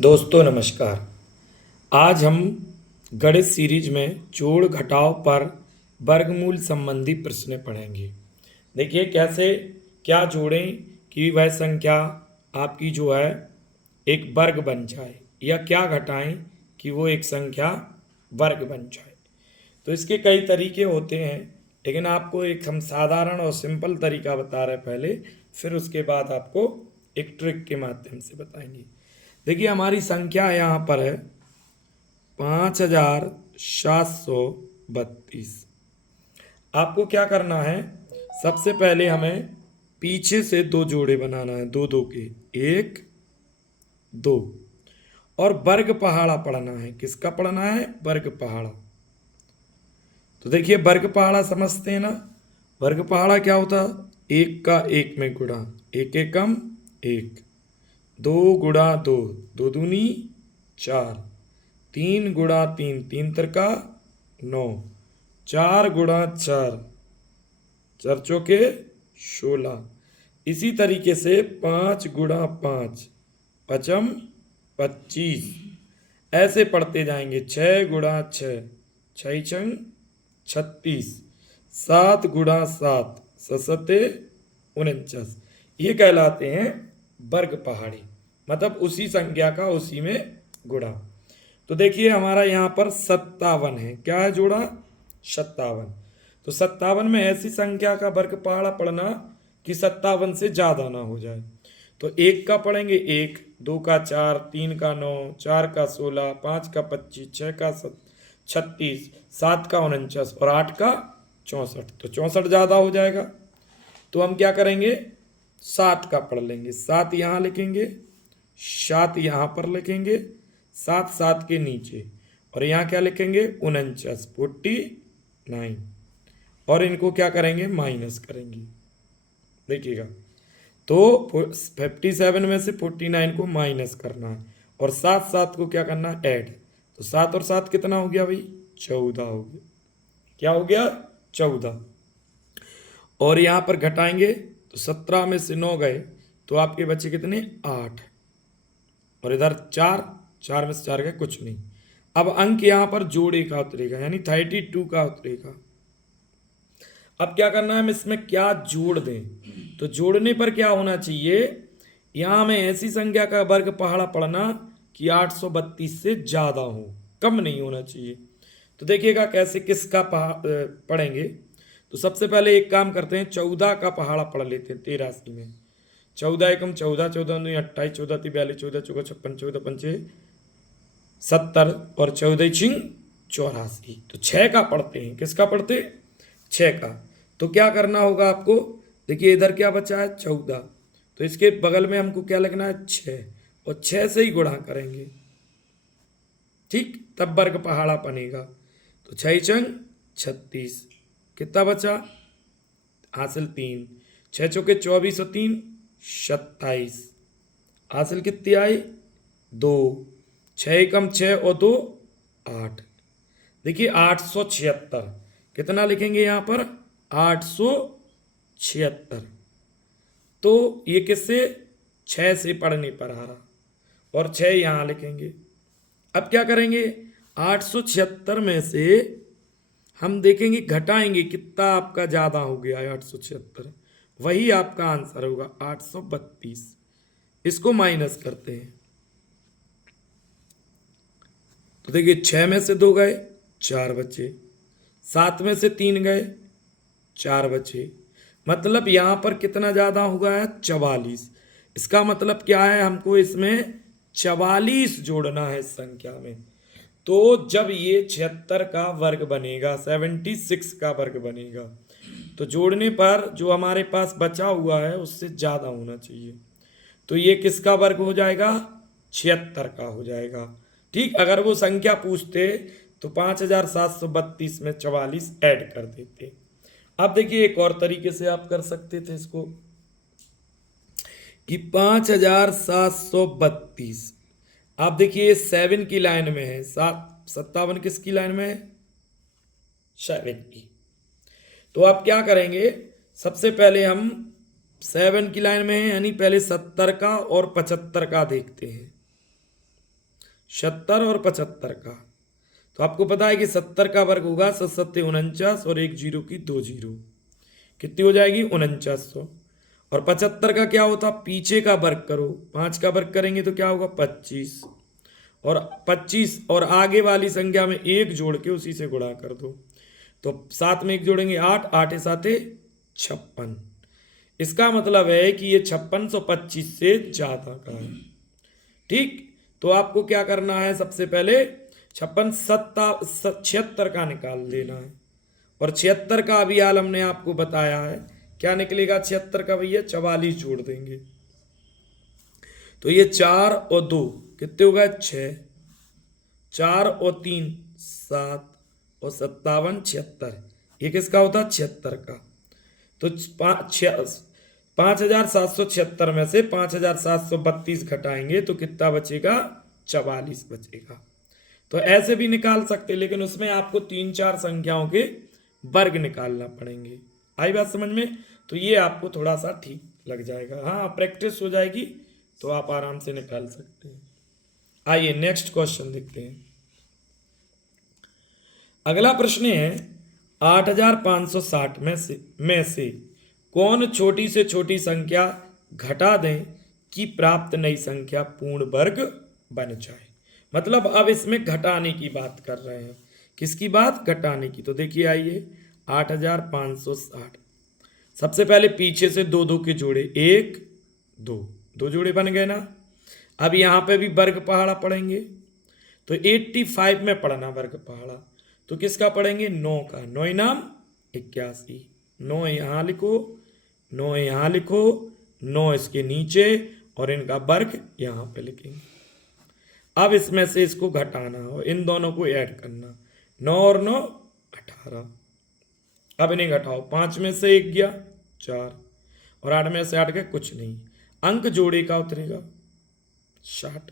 दोस्तों नमस्कार। आज हम गणित सीरीज में जोड़ घटाव पर वर्गमूल संबंधी प्रश्न पढ़ेंगे। देखिए कैसे क्या जोड़ें कि वह संख्या आपकी जो है एक वर्ग बन जाए, या क्या घटाएं कि वो एक संख्या वर्ग बन जाए। तो इसके कई तरीके होते हैं, लेकिन आपको एक हम साधारण और सिंपल तरीका बता रहे हैं पहले, फिर उसके बाद आपको एक ट्रिक के माध्यम से बताएंगे। देखिए हमारी संख्या यहाँ पर है 5732। आपको क्या करना है, सबसे पहले हमें पीछे से दो जोड़े बनाना है, दो दो के, एक दो, और वर्ग पहाड़ा पढ़ना है। किसका पढ़ना है? वर्ग पहाड़ा। तो देखिए वर्ग पहाड़ा समझते हैं ना। वर्ग पहाड़ा क्या होता? एक का एक में गुणा, एक एकम एक, दो गुणा दो, दो दूनी चार, तीन गुणा तीन, तीन तिरका नौ, चार गुणा चार, चार चौके 16। इसी तरीके से पाँच गुणा पाँच, पचम 25। ऐसे पढ़ते जाएंगे। छः गुणा छः, छः छंग 36, सात गुणा सात, ससते 49। ये कहलाते हैं वर्ग पहाड़ी, मतलब उसी संख्या का उसी में गुणा। तो देखिए हमारा यहाँ पर 57 है। क्या है जोड़ा? 57। तो 57 में ऐसी संख्या का वर्ग पहाड़ा पढ़ना कि 57 से ज्यादा ना हो जाए। तो एक का पढ़ेंगे एक, दो का चार, तीन का नौ, चार का 16, पाँच का 25, छः का 36, सात का 49 और आठ का 64। तो 64 ज्यादा हो जाएगा। तो हम क्या करेंगे, सात का पढ़ लेंगे। सात यहाँ लिखेंगे, सात यहाँ पर लिखेंगे, सात सात के नीचे, और यहाँ क्या लिखेंगे? 49, 49। और इनको क्या करेंगे? माइनस करेंगे। देखिएगा, तो 57 में से 49 को माइनस करना है, और सात सात को क्या करना है? ऐड। तो सात और सात कितना हो गया भाई? 14 हो गया। क्या हो गया? 14। और यहाँ पर घटाएंगे तो 17 में से 9 गए तो आपके बचे कितने? 8। और इधर चार, चार में से चार गए, कुछ नहीं। अब अंक यहाँ पर जोड़े का उतरेगा, यानी 32 का उतरेगा। अब क्या करना है, हम इसमें क्या जोड़ दें? तो जोड़ने पर क्या होना चाहिए, यहाँ में ऐसी संख्या का वर्ग पहाड़ा पढ़ना कि 832 से ज्यादा हो, कम नहीं होना चाहिए। तो देखिएगा कैसे किसका पढ़ेंगे। तो सबसे पहले एक काम करते हैं, 14 का पहाड़ा पढ़ लेते हैं 83 में। 14 एकम 14, 14 दूनी 28, 14 ती 42, 14 चौका 56, 14 पंचे 70, और 14 छिंग 84। तो 6 का पढ़ते हैं। किसका पढ़ते? 6 का। तो क्या करना होगा आपको? देखिए इधर क्या बचा है? 14। तो इसके बगल में हमको क्या लिखना है? 6, और 6 से ही गुणा करेंगे, ठीक, तब वर्ग पहाड़ा बनेगा। तो 6 चंग 36, कितना बचा? हासिल 3, 6 चौके 24 और 3 27, हासिल कितनी आई? 2, 6 एकम 6 और 2 8। देखिए 876। कितना लिखेंगे यहाँ पर? 876। तो ये किससे? 6 से पढ़ने पर आ रहा, और 6 यहाँ लिखेंगे। अब क्या करेंगे, 876 में से हम देखेंगे, घटाएंगे कितना आपका ज्यादा हो गया है। 876 वही आपका आंसर होगा, 832। इसको माइनस करते हैं। तो देखिए 6 में से 2 गए, 4 बचे। 7 में से 3 गए, 4 बचे। मतलब यहां पर कितना ज्यादा हुआ है? 44। इसका मतलब क्या है, हमको इसमें 44 जोड़ना है इस संख्या में। तो जब ये 76 का वर्ग बनेगा, 76 का वर्ग बनेगा, तो जोड़ने पर जो हमारे पास बचा हुआ है उससे ज्यादा होना चाहिए। तो ये किसका वर्ग हो जाएगा? 76 का हो जाएगा। ठीक, अगर वो संख्या पूछते तो 5732 में 44 ऐड कर देते। अब देखिए एक और तरीके से आप कर सकते थे इसको, कि 5732। आप देखिए 7 की लाइन में है, 57 किसकी लाइन में है? 7 की। तो आप क्या करेंगे, सबसे पहले हम 7 की लाइन में है, यानी पहले 70 का और 75 का देखते हैं। 70 और 75 का। तो आपको पता है कि 70 का वर्ग होगा 7 49 और 1 जीरो की 2 जीरो, कितनी हो जाएगी 4900। और 75 का क्या होता, पीछे का वर्ग करो, 5 का वर्ग करेंगे तो क्या होगा 25, और 25 और आगे वाली संख्या में 1 जोड़ के उसी से गुणा कर दो, तो 7 में 1 जोड़ेंगे 8, 8 साते 56। इसका मतलब है कि ये 5625 से ज्यादा का है। ठीक, तो आपको क्या करना है, सबसे पहले 76 का निकाल लेना है। और 76 का अभी हाल हमने आपको बताया है, क्या निकलेगा 76 का भैया, 44 जोड़ देंगे तो ये 4 और 2 कितने होगा 6, 4 और 3 7 और 57 76, ये किसका होता 76 का। तो 5776 में से 5732 घटाएंगे तो कितना बचेगा 44 बचेगा। तो ऐसे भी निकाल सकते, लेकिन उसमें आपको 3-4 संख्याओं के वर्ग निकालना पड़ेंगे। आई बात समझ में, तो ये आपको थोड़ा सा ठीक लग जाएगा। हाँ, प्रैक्टिस हो जाएगी तो आप आराम से निकाल सकते हैं। आइए नेक्स्ट क्वेश्चन देखते हैं। अगला प्रश्न है 8560 में से कौन छोटी से छोटी संख्या घटा दें कि प्राप्त नई संख्या पूर्ण वर्ग बन जाए। मतलब अब इसमें घटाने की बात कर रहे हैं, किसकी बात, घटाने की। तो देखिए आइए 8560, सबसे पहले पीछे से 2 2 के जोड़े, 1 2, 2 जोड़े बन गए ना। अब यहाँ पे भी वर्ग पहाड़ा पढ़ेंगे, तो 85 में पढ़ना वर्ग पहाड़ा, तो किसका पढ़ेंगे 9 का, 9 नाम 81, 9 यहाँ लिखो, 9 यहाँ लिखो, 9 इसके नीचे और इनका वर्ग यहाँ पे लिखेंगे। अब इसमें से इसको घटाना हो, इन दोनों को ऐड करना, 9 और 9 18। अब इन्हें घटाओ, 5 में से 1 गया 4 और 8 में से 8 गए कुछ नहीं, अंक जोड़े का उतरेगा 60।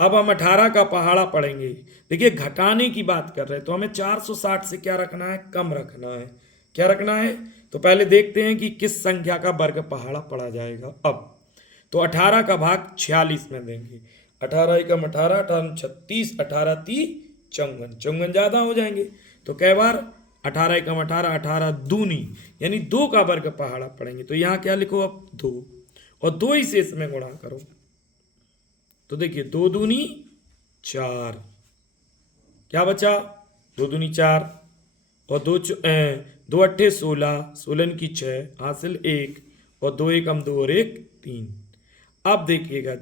अब हम 18 का पहाड़ा पढ़ेंगे। देखिए घटाने की बात कर रहे हैं तो हमें 460 से क्या रखना है, कम रखना है। क्या रखना है, तो पहले देखते हैं कि किस संख्या का वर्ग पहाड़ा पढ़ा जाएगा। अब तो 18 का भाग 46 में देंगे, 18 एकम 18, 18 36, 18 30 54, 54 ज्यादा हो जाएंगे तो कई बार 18 एकम 18, 18 दूनी यानी 2 का वर्ग पहाड़ा पढ़ेंगे। तो यहाँ क्या लिखो अब 2 और 2 ही से इसमें गुणा करो, तो देखिए 2 दूनी 4, क्या बचा 2 दूनी 4 और 2 अट्ठे 16, 16 की 6 हासिल 1 और 2 एकम 2 और 1 3। अब देखिएगा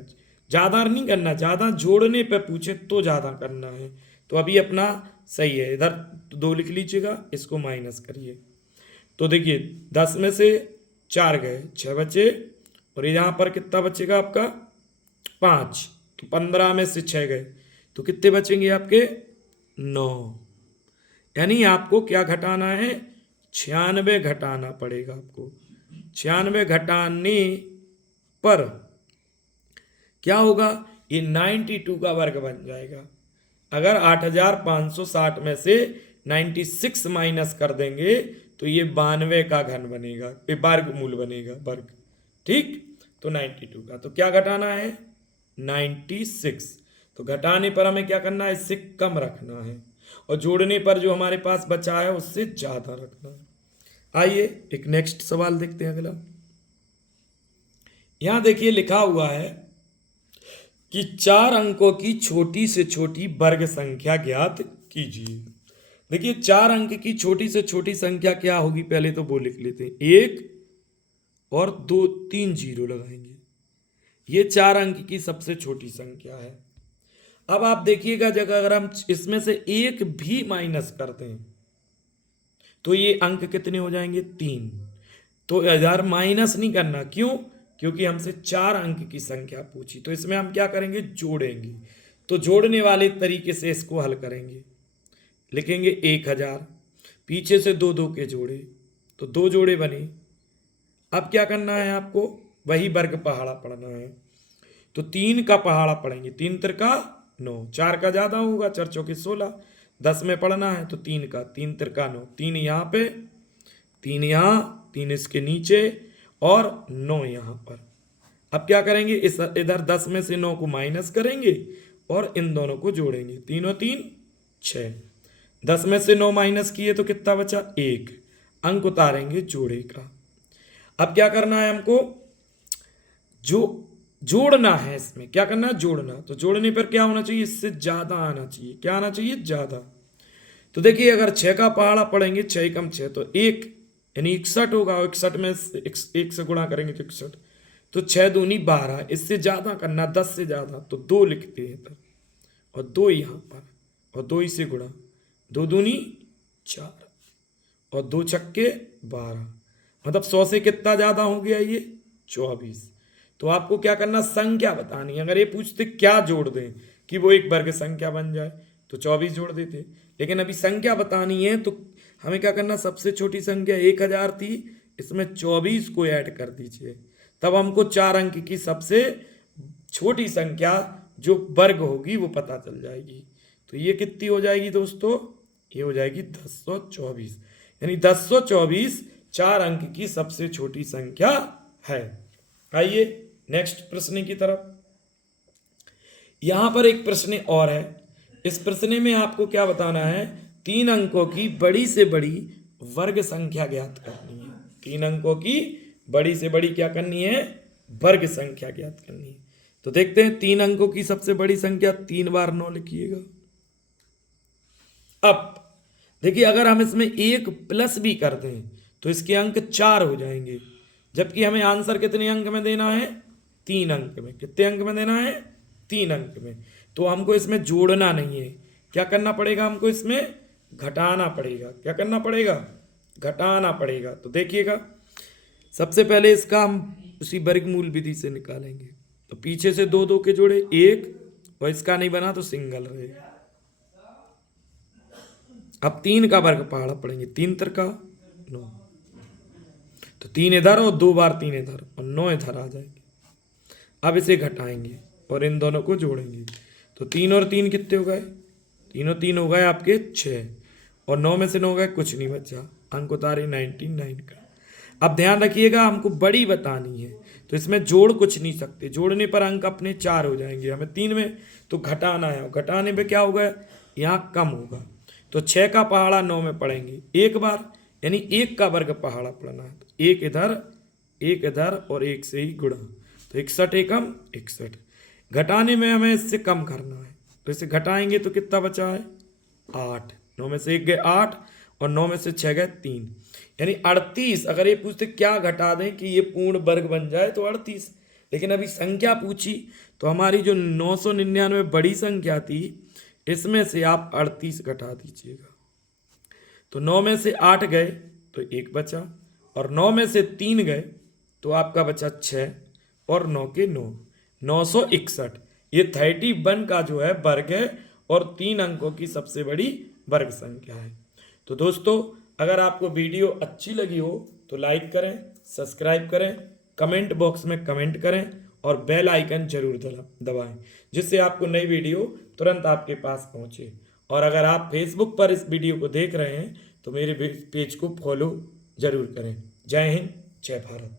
ज्यादा नहीं करना, ज्यादा जोड़ने पे पूछे तो ज्यादा करना है, तो अभी अपना सही है। इधर 2 लिख लीजिएगा, इसको माइनस करिए, तो देखिए 10 में से 4 गए 6 बचे और यहाँ पर कितना बचेगा आपका 5, तो 15 में से 6 गए तो कितने बचेंगे आपके 9। यानी आपको क्या घटाना है 96 घटाना पड़ेगा आपको। 96 घटाने पर क्या होगा, ये 92 का वर्ग बन जाएगा। अगर 8560 में से 96 माइनस कर देंगे तो ये 92 का घन बनेगा, ये वर्गमूल बनेगा वर्ग। ठीक, तो 92 का तो क्या घटाना है 96, तो घटाने पर हमें क्या करना है, इससे कम रखना है और जोड़ने पर जो हमारे पास बचा है उससे ज्यादा रखना है। आइए एक नेक्स्ट सवाल देखते हैं अगला। यहां देखिए लिखा हुआ है कि 4 अंकों की छोटी से छोटी वर्ग संख्या ज्ञात कीजिए। देखिए 4 अंक की छोटी से छोटी संख्या क्या होगी, पहले तो वो लिख लेते हैं, 1 और 2 3 जीरो लगाएंगे, ये 4 अंक की सबसे छोटी संख्या है। अब आप देखिएगा जगह अगर हम इसमें से 1 भी माइनस करते हैं तो ये अंक कितने हो जाएंगे 3। तो इधर माइनस नहीं करना, क्यों, क्योंकि हमसे 4 अंक की संख्या पूछी, तो इसमें हम क्या करेंगे जोड़ेंगे। तो जोड़ने वाले तरीके से इसको हल करेंगे, लिखेंगे 1000, पीछे से 2 2 के जोड़े तो 2 जोड़े बने। अब क्या करना है आपको, वही वर्ग पहाड़ा पढ़ना है, तो 3 का पहाड़ा पढ़ेंगे, 3 त्रिका 9, 4 का ज्यादा होगा 4 चौके 16, 10 में पढ़ना है तो 3 का 3 त्रिका 9, 3 यहाँ पे 3 यहाँ 3 इसके नीचे और 9 यहाँ पर। अब क्या करेंगे, इस इधर 10 में से 9 को माइनस करेंगे और इन दोनों को जोड़ेंगे, तीनों तीन 6। 10 में से 9 माइनस किए तो कितना बचा, 1। अंक उतारेंगे जोड़े का। अब क्या करना है हमको, जो जोड़ना है, इसमें क्या करना है, जोड़ना। तो जोड़ने पर क्या होना चाहिए, इससे ज्यादा आना चाहिए। क्या आना चाहिए, ज्यादा। तो देखिए अगर 6 का पहाड़ा पढ़ेंगे, 6 एकम 6 तो 1 यानी 61 होगा। 61 में 1 से गुणा करेंगे तो 61, तो 6 दूनी 12। इससे ज्यादा करना, 10 से ज्यादा, तो 2 लिखते हैं इधर और 2 यहाँ पर, और 2 इसे गुणा, 2 दूनी 4 और 2 छक्के 12, मतलब 100 से कितना ज्यादा हो गया ये, 24। तो आपको क्या करना, संख्या बतानी है। अगर ये पूछते क्या जोड़ दें कि वो एक वर्ग संख्या बन जाए तो 24 जोड़ देते, लेकिन अभी संख्या बतानी है तो हमें क्या करना, सबसे छोटी संख्या 1000 थी, इसमें 24 को ऐड कर दीजिए, तब हमको 4 अंक की सबसे छोटी संख्या जो वर्ग होगी वो पता चल जाएगी। तो ये कितनी हो जाएगी दोस्तों, ये हो जाएगी 1024, यानी 1024 4 अंक की सबसे छोटी संख्या है। आइए नेक्स्ट प्रश्न की तरफ। यहां पर एक प्रश्न और है। इस प्रश्न में आपको क्या बताना है, 3 अंकों की बड़ी से बड़ी वर्ग संख्या ज्ञात करनी है। 3 अंकों की बड़ी से बड़ी क्या करनी है, वर्ग संख्या ज्ञात करनी है। तो देखते हैं 3 अंकों की सबसे बड़ी संख्या, 3 बार 9 लिखिएगा। अब देखिए अगर हम इसमें 1 प्लस भी कर दें तो इसके अंक 4 हो जाएंगे, जबकि हमें आंसर कितने अंक में देना है, 3 अंक में। कितने अंक में देना है, 3 अंक में। तो हमको इसमें जोड़ना नहीं है, क्या करना पड़ेगा, हमको इसमें घटाना पड़ेगा। क्या करना पड़ेगा, घटाना पड़ेगा। तो देखिएगा सबसे पहले इसका हम उसी वर्गमूल विधि से निकालेंगे। तो पीछे से 2 2 के जोड़े 1, और इसका नहीं बना तो सिंगल रहेगा। अब 3 का वर्ग पहाड़ा पड़ेंगे, 3 त्रिका 9, तो 3 इधर और 2 बार 3 इधर और 9 इधर आ जाएंगे। अब इसे घटाएंगे और इन दोनों को जोड़ेंगे, तो 3 और 3 कितने हो गए, 3 और 3 हो गए आपके 6, और 9 में से 9 गए, कुछ नहीं बचा। अंक उतारे 99 का। अब ध्यान रखिएगा हमको बड़ी बतानी है, तो इसमें जोड़ कुछ नहीं सकते, जोड़ने पर अंक अपने 4 हो जाएंगे। हमें 3 में तो घटाना है, और घटाने पे क्या होगा, यहाँ कम होगा। तो 6 का पहाड़ा 9 में पढ़ेंगे एक बार, यानी 1 का वर्ग पहाड़ा पढ़ना है। तो 1 इधर और 1 से ही गुणा, तो 61 एकम 61। घटाने में हमें इससे कम करना है, तो इसे घटाएंगे तो कितना बचा है, 8। 9 में से 1 गए 8, और 9 में से 6 गए 3, यानी 38। अगर ये पूछते क्या घटा दें कि ये पूर्ण वर्ग बन जाए तो 38, लेकिन अभी संख्या पूछी तो हमारी जो 999 बड़ी संख्या थी, इसमें से आप 38 घटा दीजिएगा। तो 9 में से 8 गए तो 1 बचा, और 9 में से 3 गए तो आपका बचा 6, और 9 के 9, 961। ये 31 का जो है वर्ग है, और 3 अंकों की सबसे बड़ी वर्ग संख्या है। तो दोस्तों अगर आपको वीडियो अच्छी लगी हो तो लाइक करें, सब्सक्राइब करें, कमेंट बॉक्स में कमेंट करें, और बेल आइकन जरूर दबाएं, जिससे आपको नई वीडियो तुरंत आपके पास पहुंचे। और अगर आप फेसबुक पर इस वीडियो को देख रहे हैं तो मेरे पेज को फॉलो जरूर करें। जय हिंद, जय भारत।